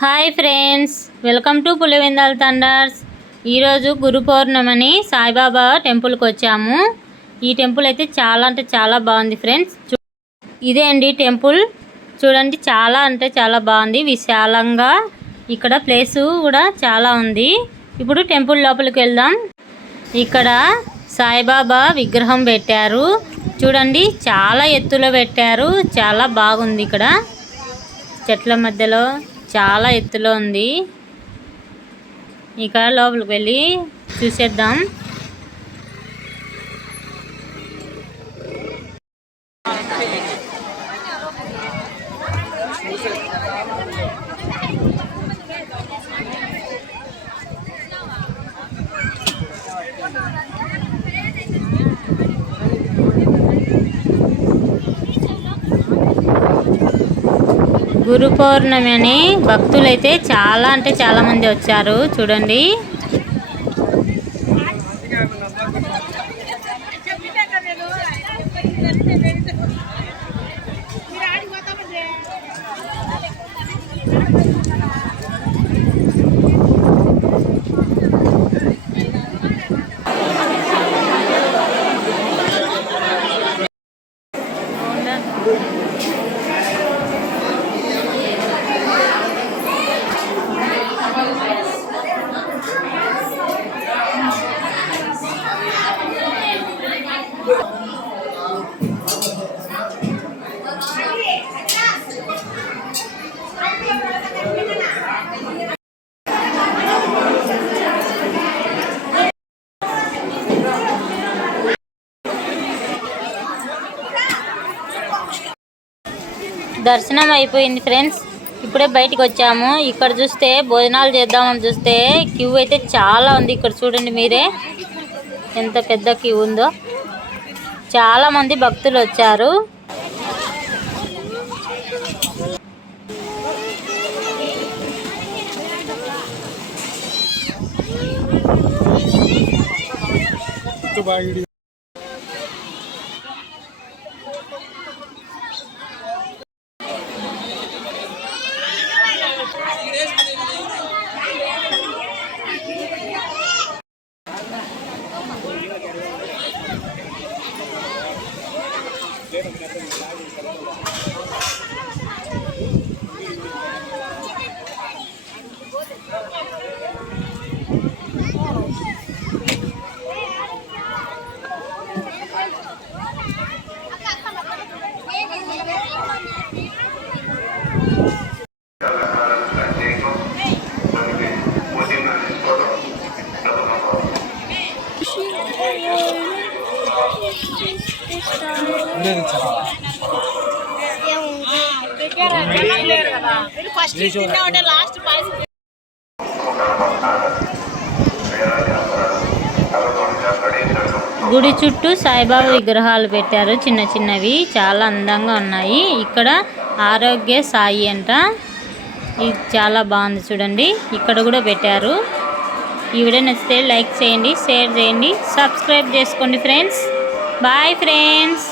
Hi friends, welcome to Pulivendula Thunders. ఈరోజు గురు పౌర్ణమిని సాయిబాబా టెంపుల్కి వచ్చాము. ఈ టెంపుల్ అయితే చాలా అంటే చాలా బాగుంది ఫ్రెండ్స్. ఇదే అండి టెంపుల్. చూడండి, చాలా అంటే చాలా బాగుంది, విశాలంగా. ఇక్కడ ప్లేసు కూడా చాలా ఉంది. ఇప్పుడు టెంపుల్ లోపలికి వెళ్దాం. ఇక్కడ సాయిబాబా విగ్రహం పెట్టారు. చూడండి, చాలా ఎత్తులో పెట్టారు. చాలా బాగుంది. ఇక్కడ చెట్ల మధ్యలో చాలా ఎత్తులో ఉంది. ఇక లోపలికి వెళ్ళి చూసేద్దాం. గురు పౌర్ణమి అని భక్తులైతే చాలా అంటే చాలా మంది వచ్చారు. చూడండి, దర్శనం అయిపోయింది ఫ్రెండ్స్. ఇప్పుడే బయటికి వచ్చాము. ఇక్కడ చూస్తే భోజనాలు చేద్దామని చూస్తే క్యూ అయితే చాలా ఉంది. ఇక్కడ చూడండి మీరే ఎంత పెద్ద క్యూ ఉందో. చాలా మంది భక్తులు వచ్చారు. గుడి చుట్టూ సాయిబాబా విగ్రహాలు పెట్టారు, చిన్న చిన్నవి. చాలా అందంగా ఉన్నాయి. ఇక్కడ ఆరోగ్య సాయి అంట. ఇది చాలా బాగుంది. చూడండి, ఇక్కడ కూడా పెట్టారు. ఈ వీడియో నచ్చితే లైక్ చేయండి, షేర్ చేయండి, సబ్స్క్రైబ్ చేసుకోండి ఫ్రెండ్స్. Bye friends.